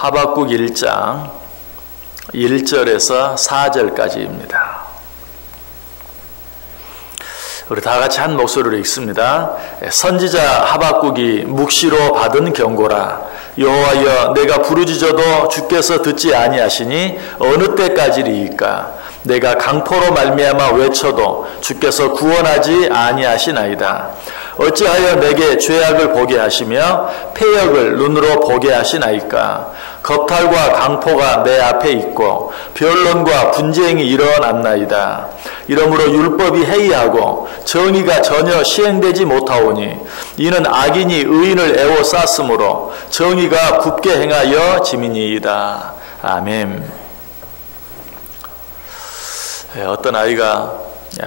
하박국 1장 1절에서 4절까지입니다. 우리 다 같이 한 목소리로 읽습니다. 선지자 하박국이 묵시로 받은 경고라. 여호와여, 내가 부르짖어도 주께서 듣지 아니하시니 어느 때까지리이까? 내가 강포로 말미암아 외쳐도 주께서 구원하지 아니하시나이다. 어찌하여 내게 죄악을 보게 하시며 패역을 눈으로 보게 하시나이까? 겁탈과 강포가 내 앞에 있고 변론과 분쟁이 일어났나이다. 이러므로 율법이 해이하고 정의가 전혀 시행되지 못하오니 이는 악인이 의인을 애워쌌으므로 정의가 굽게 행하여 짐이니이다. 아멘. 어떤 아이가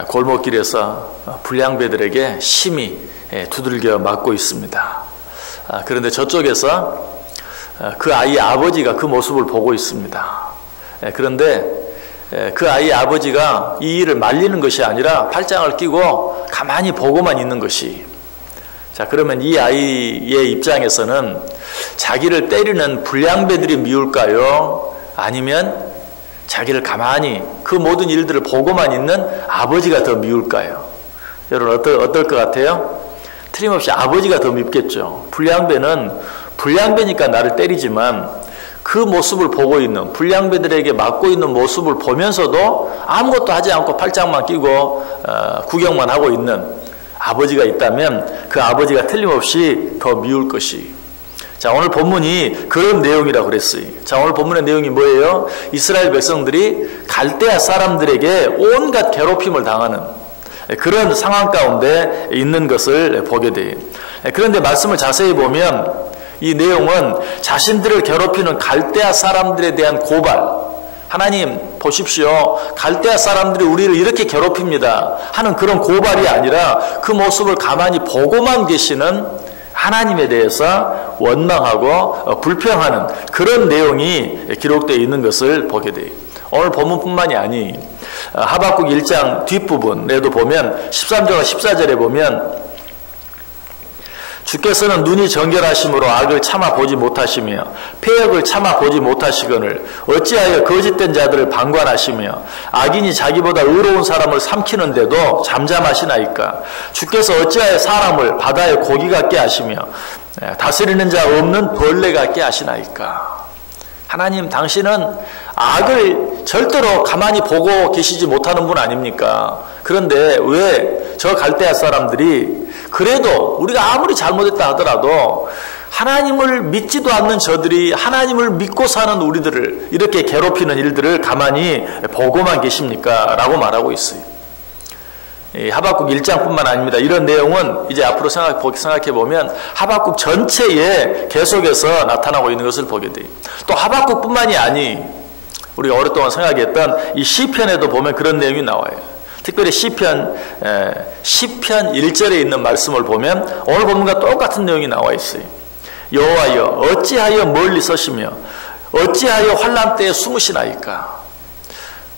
골목길에서 불량배들에게 심히 두들겨 맞고 있습니다. 그런데 저쪽에서 그 아이의 아버지가 그 모습을 보고 있습니다. 그런데 그 아이의 아버지가 이 일을 말리는 것이 아니라 팔짱을 끼고 가만히 보고만 있는 것이, 자, 그러면 이 아이의 입장에서는 자기를 때리는 불량배들이 미울까요? 아니면 자기를 가만히 그 모든 일들을 보고만 있는 아버지가 더 미울까요? 여러분 어떨 것 같아요? 틀림없이 아버지가 더 밉겠죠. 불량배는 불량배니까 나를 때리지만 그 모습을 보고 있는, 불량배들에게 맞고 있는 모습을 보면서도 아무것도 하지 않고 팔짱만 끼고 구경만 하고 있는 아버지가 있다면 그 아버지가 틀림없이 더 미울 것이. 자, 오늘 본문이 그런 내용이라고 그랬어요. 자, 오늘 본문의 내용이 뭐예요? 이스라엘 백성들이 갈대아 사람들에게 온갖 괴롭힘을 당하는 그런 상황 가운데 있는 것을 보게 돼요. 그런데 말씀을 자세히 보면 이 내용은 자신들을 괴롭히는 갈대아 사람들에 대한 고발, 하나님 보십시오, 갈대아 사람들이 우리를 이렇게 괴롭힙니다 하는 그런 고발이 아니라 그 모습을 가만히 보고만 계시는 하나님에 대해서 원망하고 불평하는 그런 내용이 기록되어 있는 것을 보게 돼요. 오늘 본문뿐만이 아니 하박국 1장 뒷부분에도 보면 13절과 14절에 보면 주께서는 눈이 정결하심으로 악을 참아 보지 못하시며 패역을 참아 보지 못하시거늘 어찌하여 거짓된 자들을 방관하시며 악인이 자기보다 의로운 사람을 삼키는데도 잠잠하시나이까? 주께서 어찌하여 사람을 바다의 고기 같게 하시며 다스리는 자 없는 벌레 같게 하시나이까? 하나님, 당신은 악을 절대로 가만히 보고 계시지 못하는 분 아닙니까? 그런데 왜 저 갈대아 사람들이 그래도 우리가 아무리 잘못했다 하더라도 하나님을 믿지도 않는 저들이 하나님을 믿고 사는 우리들을 이렇게 괴롭히는 일들을 가만히 보고만 계십니까? 라고 말하고 있어요. 하박국 1장뿐만 아닙니다. 이런 내용은 이제 앞으로 생각해 보면 하박국 전체에 계속해서 나타나고 있는 것을 보게 돼요. 또 하박국뿐만이 아니 우리가 오랫동안 생각했던 이 시편에도 보면 그런 내용이 나와요. 특별히 시편 1절에 있는 말씀을 보면 오늘 본문과 똑같은 내용이 나와 있어요. 여호와여, 어찌하여 멀리 서시며 어찌하여 환난 때에 숨으시나이까?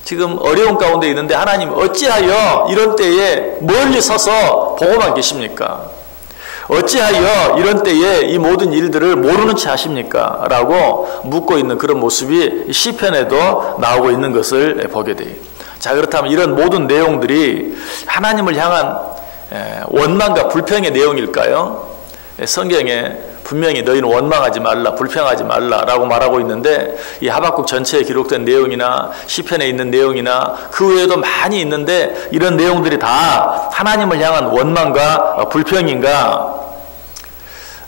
지금 어려운 가운데 있는데 하나님 어찌하여 이런 때에 멀리 서서 보고만 계십니까? 어찌하여 이런 때에 이 모든 일들을 모르는 채 하십니까? 라고 묻고 있는 그런 모습이 시편에도 나오고 있는 것을 보게 돼요. 자, 그렇다면 이런 모든 내용들이 하나님을 향한 원망과 불평의 내용일까요? 성경에 분명히 너희는 원망하지 말라, 불평하지 말라라고 말하고 있는데 이 하박국 전체에 기록된 내용이나 시편에 있는 내용이나 그 외에도 많이 있는데 이런 내용들이 다 하나님을 향한 원망과 불평인가?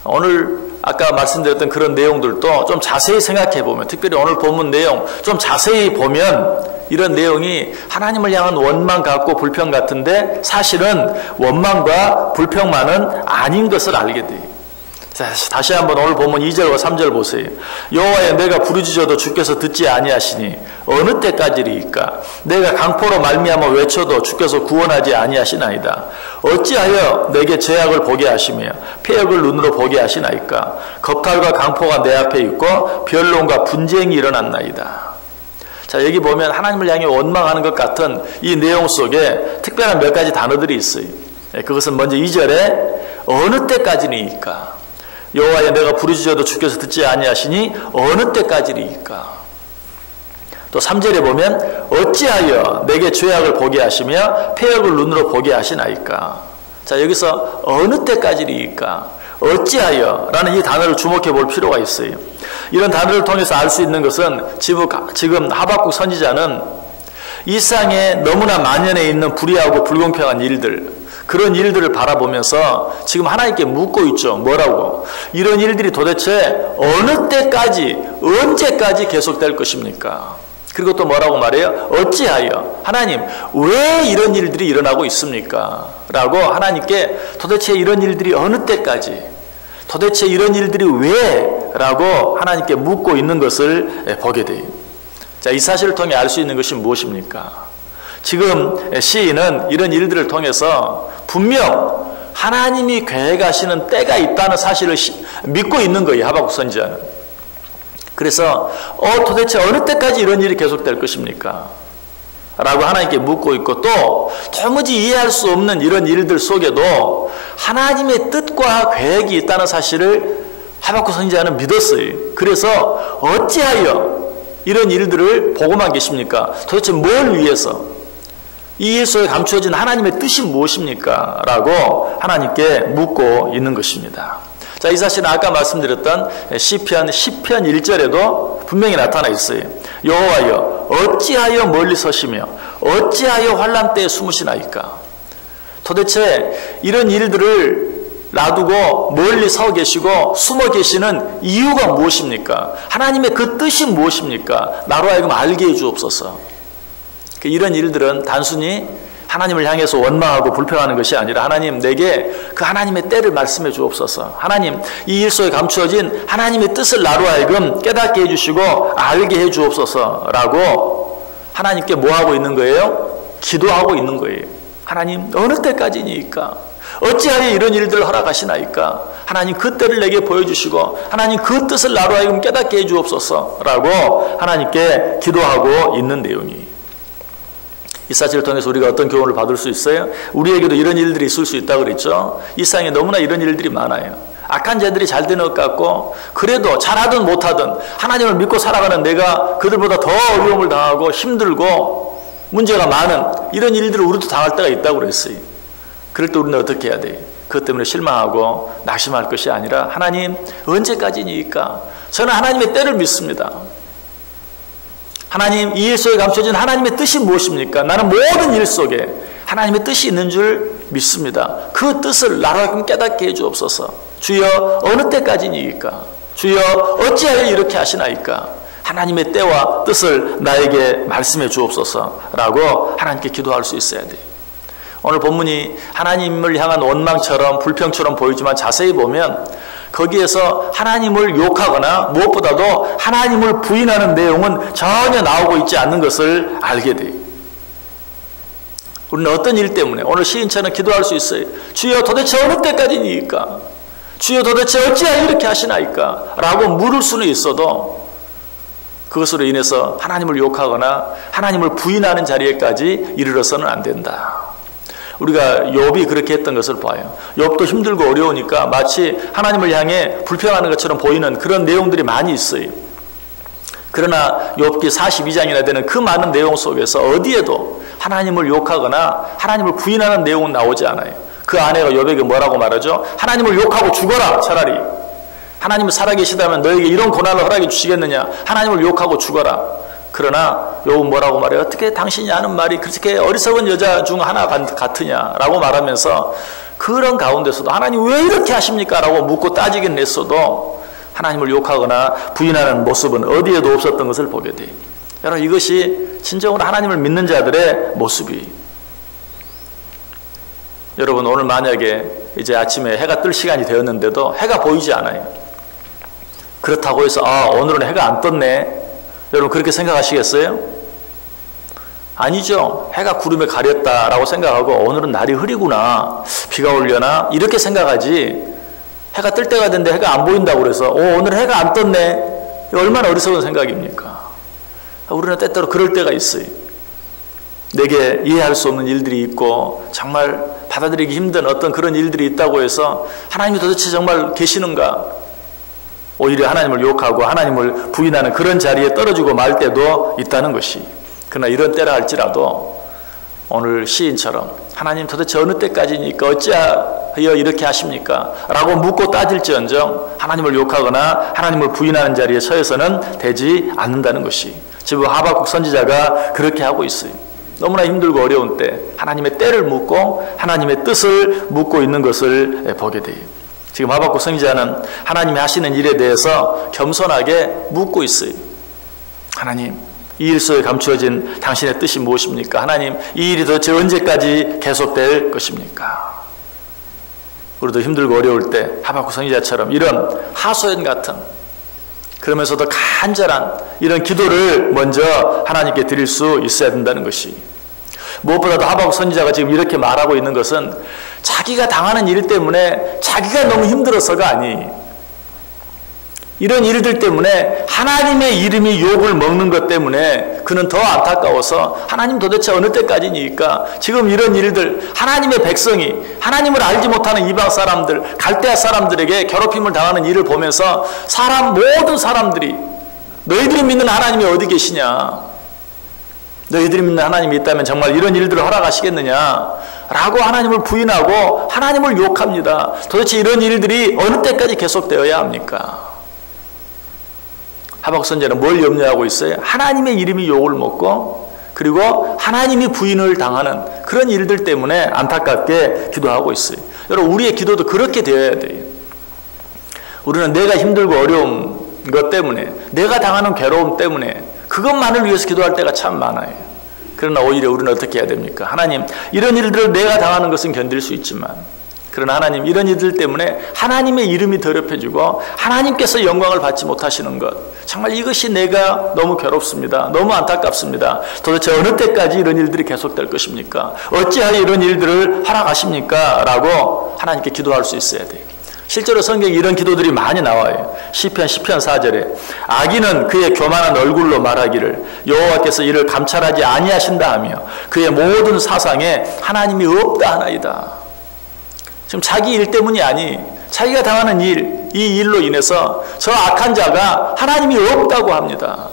오늘 아까 말씀드렸던 그런 내용들도 좀 자세히 생각해 보면, 특별히 오늘 본문 내용 좀 자세히 보면 이런 내용이 하나님을 향한 원망 같고 불평 같은데 사실은 원망과 불평만은 아닌 것을 알게 돼요. 자, 다시 한번 오늘 본문 2절과 3절 보세요. 여호와여, 내가 부르짖어도 주께서 듣지 아니하시니 어느 때까지리이까? 내가 강포로 말미암아 외쳐도 주께서 구원하지 아니하시나이다. 어찌하여 내게 죄악을 보게 하시며 패역을 눈으로 보게 하시나이까? 겁탈과 강포가 내 앞에 있고 변론과 분쟁이 일어났나이다. 자, 여기 보면 하나님을 향해 원망하는 것 같은 이 내용 속에 특별한 몇 가지 단어들이 있어요. 그것은 먼저 2절에 어느 때까지니까? 여호와여 내가 부르짖어도 주께서 듣지 아니하시니 어느 때까지리이까. 또 3절에 보면 어찌하여 내게 죄악을 보게 하시며 패역을 눈으로 보게 하시나이까. 자, 여기서 어느 때까지리이까, 어찌하여 라는 이 단어를 주목해 볼 필요가 있어요. 이런 단어를 통해서 알 수 있는 것은 지금 하박국 선지자는 이 세상에 너무나 만연해 있는 불의하고 불공평한 일들, 그런 일들을 바라보면서 지금 하나님께 묻고 있죠. 뭐라고? 이런 일들이 도대체 어느 때까지, 언제까지 계속될 것입니까? 그리고 또 뭐라고 말해요? 어찌하여, 하나님 왜 이런 일들이 일어나고 있습니까? 라고 하나님께 도대체 이런 일들이 어느 때까지, 도대체 이런 일들이 왜? 라고 하나님께 묻고 있는 것을 보게 돼요. 자, 이 사실을 통해 알 수 있는 것이 무엇입니까? 지금 시인은 이런 일들을 통해서 분명 하나님이 계획하시는 때가 있다는 사실을 믿고 있는 거예요. 하박국 선지자는. 그래서 도대체 어느 때까지 이런 일이 계속될 것입니까? 라고 하나님께 묻고 있고, 또 도무지 이해할 수 없는 이런 일들 속에도 하나님의 뜻과 계획이 있다는 사실을 하박국 선지자는 믿었어요. 그래서 어찌하여 이런 일들을 보고만 계십니까? 도대체 뭘 위해서? 이 일 속에 감추어진 하나님의 뜻이 무엇입니까? 라고 하나님께 묻고 있는 것입니다. 자, 이 사실은 아까 말씀드렸던 시편 10편 1절에도 분명히 나타나 있어요. 여호와여 어찌하여 멀리 서시며 어찌하여 환난 때에 숨으시나이까. 도대체 이런 일들을 놔두고 멀리 서 계시고 숨어 계시는 이유가 무엇입니까? 하나님의 그 뜻이 무엇입니까? 나로 하여금 알게 해 주옵소서. 이런 일들은 단순히 하나님을 향해서 원망하고 불평하는 것이 아니라, 하나님 내게 그 하나님의 때를 말씀해 주옵소서. 하나님 이 일 속에 감추어진 하나님의 뜻을 나로 하여금 깨닫게 해주시고 알게 해 주옵소서 라고 하나님께 뭐하고 있는 거예요? 기도하고 있는 거예요. 하나님 어느 때까지니까? 어찌하여 이런 일들을 허락하시나이까? 하나님 그 때를 내게 보여주시고 하나님 그 뜻을 나로 하여금 깨닫게 해 주옵소서 라고 하나님께 기도하고 있는 내용이. 이 사실을 통해서 우리가 어떤 교훈을 받을 수 있어요? 우리에게도 이런 일들이 있을 수 있다고 그랬죠. 이 세상에 너무나 이런 일들이 많아요. 악한 자들이 잘 되는 것 같고, 그래도 잘하든 못하든 하나님을 믿고 살아가는 내가 그들보다 더 어려움을 당하고 힘들고 문제가 많은 이런 일들을 우리도 당할 때가 있다고 그랬어요. 그럴 때 우리는 어떻게 해야 돼요? 그것 때문에 실망하고 낙심할 것이 아니라, 하나님 언제까지니까? 저는 하나님의 때를 믿습니다. 하나님 이 일 속에 감춰진 하나님의 뜻이 무엇입니까? 나는 모든 일 속에 하나님의 뜻이 있는 줄 믿습니다. 그 뜻을 나로 하여금 깨닫게 해 주옵소서. 주여 어느 때까지니까? 주여 어찌하여 이렇게 하시나이까? 하나님의 때와 뜻을 나에게 말씀해 주옵소서라고 하나님께 기도할 수 있어야 돼요. 오늘 본문이 하나님을 향한 원망처럼 불평처럼 보이지만 자세히 보면 거기에서 하나님을 욕하거나 무엇보다도 하나님을 부인하는 내용은 전혀 나오고 있지 않는 것을 알게 돼요. 우리는 어떤 일 때문에 오늘 시인처럼 기도할 수 있어요. 주여 도대체 어느 때까지니까? 주여 도대체 어찌하여 이렇게 하시나이까? 라고 물을 수는 있어도 그것으로 인해서 하나님을 욕하거나 하나님을 부인하는 자리에까지 이르러서는 안 된다. 우리가 욥이 그렇게 했던 것을 봐요. 욥도 힘들고 어려우니까 마치 하나님을 향해 불평하는 것처럼 보이는 그런 내용들이 많이 있어요. 그러나 욥기 42장이나 되는 그 많은 내용 속에서 어디에도 하나님을 욕하거나 하나님을 부인하는 내용은 나오지 않아요. 그 아내가 욥에게 뭐라고 말하죠? 하나님을 욕하고 죽어라. 차라리 하나님이 살아계시다면 너에게 이런 고난을 허락해 주시겠느냐? 하나님을 욕하고 죽어라. 그러나 욥은 뭐라고 말해요? 어떻게 당신이 하는 말이 그렇게 어리석은 여자 중 하나 같으냐라고 말하면서 그런 가운데서도 하나님 왜 이렇게 하십니까? 라고 묻고 따지긴 냈어도 하나님을 욕하거나 부인하는 모습은 어디에도 없었던 것을 보게 돼요. 여러분 이것이 진정으로 하나님을 믿는 자들의 모습이에요. 여러분 오늘 만약에 이제 아침에 해가 뜰 시간이 되었는데도 해가 보이지 않아요. 그렇다고 해서 오늘은 해가 안 떴네. 여러분 그렇게 생각하시겠어요? 아니죠. 해가 구름에 가렸다라고 생각하고 오늘은 날이 흐리구나, 비가 오려나 이렇게 생각하지, 해가 뜰 때가 됐는데 해가 안 보인다고 그래서 오늘 해가 안 떴네. 얼마나 어리석은 생각입니까? 우리는 때때로 그럴 때가 있어요. 내게 이해할 수 없는 일들이 있고 정말 받아들이기 힘든 어떤 그런 일들이 있다고 해서 하나님이 도대체 정말 계시는가? 오히려 하나님을 욕하고 하나님을 부인하는 그런 자리에 떨어지고 말 때도 있다는 것이. 그러나 이런 때라 할지라도 오늘 시인처럼 하나님 도대체 어느 때까지니까 어찌하여 이렇게 하십니까? 라고 묻고 따질지언정 하나님을 욕하거나 하나님을 부인하는 자리에 서해서는 되지 않는다는 것이. 지금 하박국 선지자가 그렇게 하고 있어요. 너무나 힘들고 어려운 때 하나님의 때를 묻고 하나님의 뜻을 묻고 있는 것을 보게 돼요. 지금 하박국 선지자는 하나님이 하시는 일에 대해서 겸손하게 묻고 있어요. 하나님, 이 일 속에 감추어진 당신의 뜻이 무엇입니까? 하나님, 이 일이 도대체 언제까지 계속될 것입니까? 우리도 힘들고 어려울 때 하박국 선지자처럼 이런 하소연 같은, 그러면서도 간절한 이런 기도를 먼저 하나님께 드릴 수 있어야 된다는 것이. 무엇보다도 하박국 선지자가 지금 이렇게 말하고 있는 것은 자기가 당하는 일 때문에 자기가 너무 힘들어서가 아니, 이런 일들 때문에 하나님의 이름이 욕을 먹는 것 때문에 그는 더 안타까워서 하나님 도대체 어느 때까지니까 지금 이런 일들, 하나님의 백성이 하나님을 알지 못하는 이방 사람들, 갈대아 사람들에게 괴롭힘을 당하는 일을 보면서 모든 사람들이 너희들이 믿는 하나님이 어디 계시냐, 너희들이 믿는 하나님이 있다면 정말 이런 일들을 허락하시겠느냐 라고 하나님을 부인하고 하나님을 욕합니다. 도대체 이런 일들이 어느 때까지 계속되어야 합니까? 하박국 선지자는 뭘 염려하고 있어요? 하나님의 이름이 욕을 먹고 그리고 하나님이 부인을 당하는 그런 일들 때문에 안타깝게 기도하고 있어요. 여러분, 우리의 기도도 그렇게 되어야 돼요. 우리는 내가 힘들고 어려운 것 때문에, 내가 당하는 괴로움 때문에 그것만을 위해서 기도할 때가 참 많아요. 그러나 오히려 우리는 어떻게 해야 됩니까? 하나님, 이런 일들을 내가 당하는 것은 견딜 수 있지만, 그러나 하나님, 이런 일들 때문에 하나님의 이름이 더럽혀지고 하나님께서 영광을 받지 못하시는 것, 정말 이것이 내가 너무 괴롭습니다. 너무 안타깝습니다. 도대체 어느 때까지 이런 일들이 계속될 것입니까? 어찌하여 이런 일들을 허락하십니까? 라고 하나님께 기도할 수 있어야 돼요. 실제로 성경에 이런 기도들이 많이 나와요. 시편 10편 4절에 악인은 그의 교만한 얼굴로 말하기를 여호와께서 이를 감찰하지 아니하신다 하며 그의 모든 사상에 하나님이 없다 하나이다. 지금 자기 일 때문이 아니, 자기가 당하는 일, 이 일로 인해서 저 악한 자가 하나님이 없다고 합니다.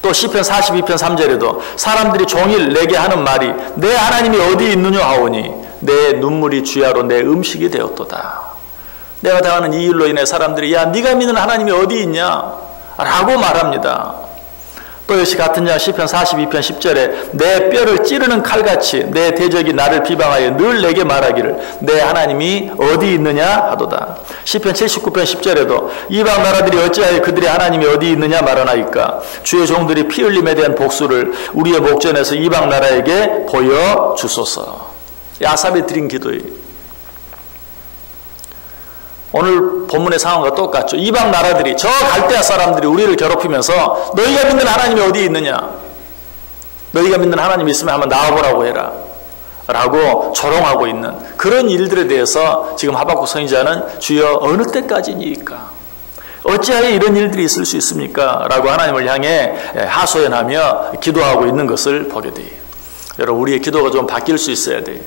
또 시편 42편 3절에도 사람들이 종일 내게 하는 말이 내 하나님이 어디 있느냐 하오니 내 눈물이 주야로 내 음식이 되었도다. 내가 당하는 이 일로 인해 사람들이 야, 네가 믿는 하나님이 어디 있냐? 라고 말합니다. 또 역시 같은 장 시편 42편 10절에 내 뼈를 찌르는 칼같이 내 대적이 나를 비방하여 늘 내게 말하기를 내 하나님이 어디 있느냐 하도다. 시편 79편 10절에도 이방 나라들이 어찌하여 그들의 하나님이 어디 있느냐 말하나이까. 주의 종들이 피 흘림에 대한 복수를 우리의 목전에서 이방 나라에게 보여주소서. 아삽이 드린 기도예요. 오늘 본문의 상황과 똑같죠. 이방 나라들이, 저 갈대아 사람들이 우리를 괴롭히면서 너희가 믿는 하나님이 어디 있느냐, 너희가 믿는 하나님이 있으면 한번 나와보라고 해라 라고 조롱하고 있는 그런 일들에 대해서 지금 하박국 선지자는 주여 어느 때까지니까, 어찌하여 이런 일들이 있을 수 있습니까? 라고 하나님을 향해 하소연하며 기도하고 있는 것을 보게 돼요. 여러분, 우리의 기도가 좀 바뀔 수 있어야 돼요.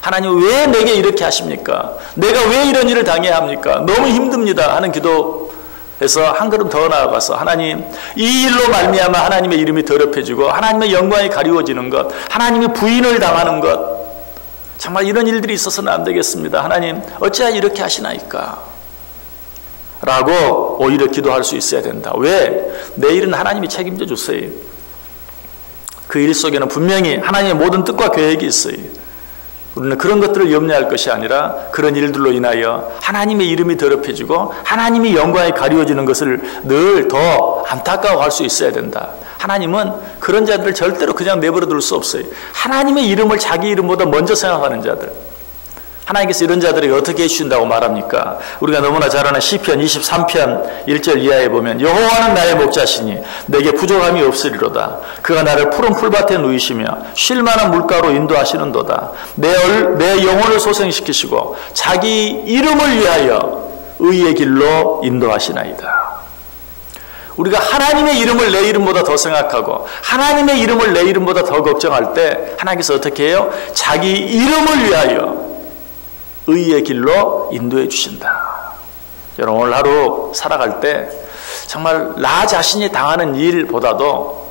하나님, 왜 내게 이렇게 하십니까? 내가 왜 이런 일을 당해야 합니까? 너무 힘듭니다 하는 기도에서 한 걸음 더 나아가서 하나님, 이 일로 말미암아 하나님의 이름이 더럽혀지고 하나님의 영광이 가리워지는 것, 하나님이 부인을 당하는 것, 정말 이런 일들이 있어서는 안 되겠습니다. 하나님, 어찌하여 이렇게 하시나이까? 라고 오히려 기도할 수 있어야 된다. 왜? 내 일은 하나님이 책임져 주세요. 그 일 속에는 분명히 하나님의 모든 뜻과 계획이 있어요. 우리는 그런 것들을 염려할 것이 아니라 그런 일들로 인하여 하나님의 이름이 더럽혀지고 하나님이 영광이 가리워지는 것을 늘 더 안타까워할 수 있어야 된다. 하나님은 그런 자들을 절대로 그냥 내버려 둘 수 없어요. 하나님의 이름을 자기 이름보다 먼저 생각하는 자들, 하나님께서 이런 자들에게 어떻게 해주신다고 말합니까? 우리가 너무나 잘 아는 시편 23편 1절 이하에 보면 여호와는 나의 목자시니 내게 부족함이 없으리로다. 그가 나를 푸른 풀밭에 누이시며 쉴 만한 물가로 인도하시는도다. 내 영혼을 소생시키시고 자기 이름을 위하여 의의 길로 인도하시나이다. 우리가 하나님의 이름을 내 이름보다 더 생각하고 하나님의 이름을 내 이름보다 더 걱정할 때 하나님께서 어떻게 해요? 자기 이름을 위하여 의의 길로 인도해 주신다. 여러분 오늘 하루 살아갈 때 정말 나 자신이 당하는 일보다도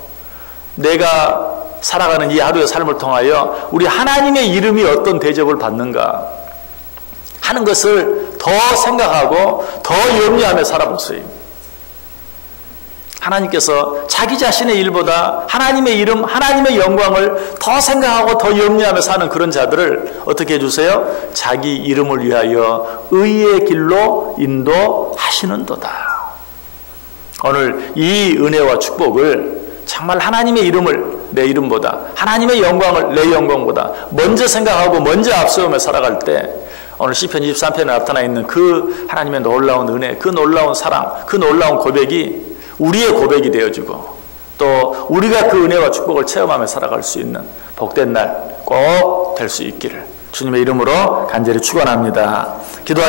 내가 살아가는 이 하루의 삶을 통하여 우리 하나님의 이름이 어떤 대접을 받는가 하는 것을 더 생각하고 더 염려하며 살아보세요. 하나님께서 자기 자신의 일보다 하나님의 이름, 하나님의 영광을 더 생각하고 더 염려하며 사는 그런 자들을 어떻게 해주세요? 자기 이름을 위하여 의의 길로 인도하시는도다. 오늘 이 은혜와 축복을 정말 하나님의 이름을 내 이름보다 하나님의 영광을 내 영광보다 먼저 생각하고 먼저 앞세우며 살아갈 때 오늘 시편 23편에 나타나 있는 그 하나님의 놀라운 은혜, 그 놀라운 사랑, 그 놀라운 고백이 우리의 고백이 되어지고 또 우리가 그 은혜와 축복을 체험하며 살아갈 수 있는 복된 날 꼭 될 수 있기를 주님의 이름으로 간절히 축원합니다. 기도하